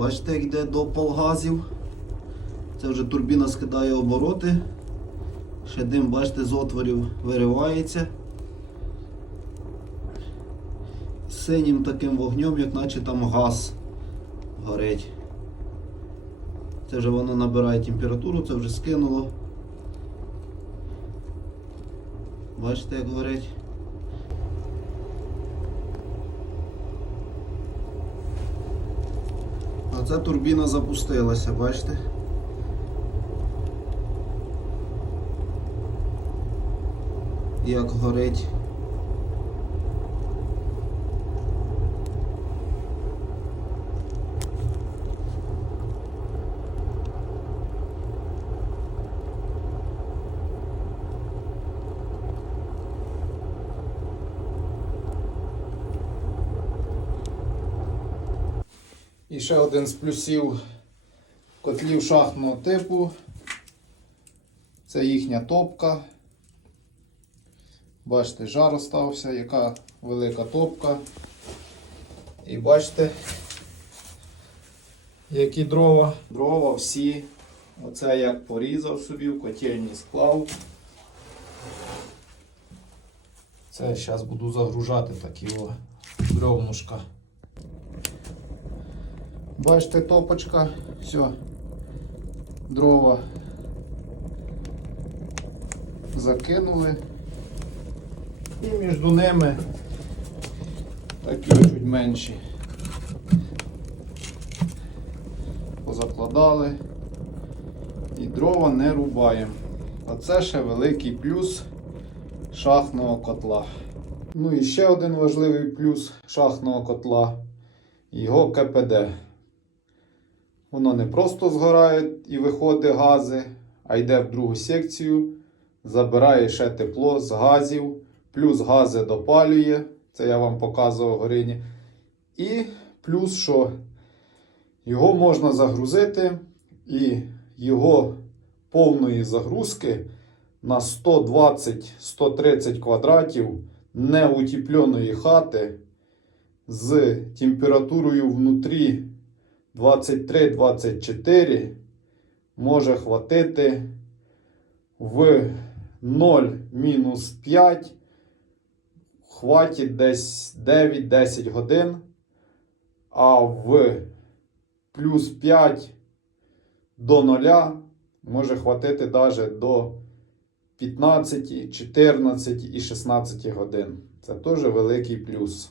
Бачите, як йде допал газів. Це вже турбіна скидає обороти. Ще дим, бачите, з отворів виривається. Синім таким вогнем, як наче там газ горить. Це вже воно набирає температуру, це вже скинуло. Бачите, як горить. Ця турбіна запустилася, бачите? Як горить. І ще один з плюсів котлів шахтного типу. Це їхня топка. Бачите, жар остався, яка велика топка. І бачите, які дрова. Дрова всі. Оце як порізав собі, в котельні склав. Це зараз буду загружати такі о бревнушка. Бачите, топочка, все, дрова закинули. І між ними такі чуть менші. Позакладали і дрова не рубаємо. А це ще великий плюс шахтного котла. Ну і ще один важливий плюс шахтного котла його КПД. Воно не просто згорає і виходить гази, а йде в другу секцію, забирає ще тепло з газів, плюс гази допалює. Це я вам показував горині. І плюс, що його можна загрузити, і його повної загрузки на 120-130 квадратів неутепленої хати з температурою внутрі 23-24 може хватити в 0-5 хватить десь 9-10 годин, а в плюс 5 до 0 може хватити навіть до 15, 14 і 16 годин. Це теж великий плюс.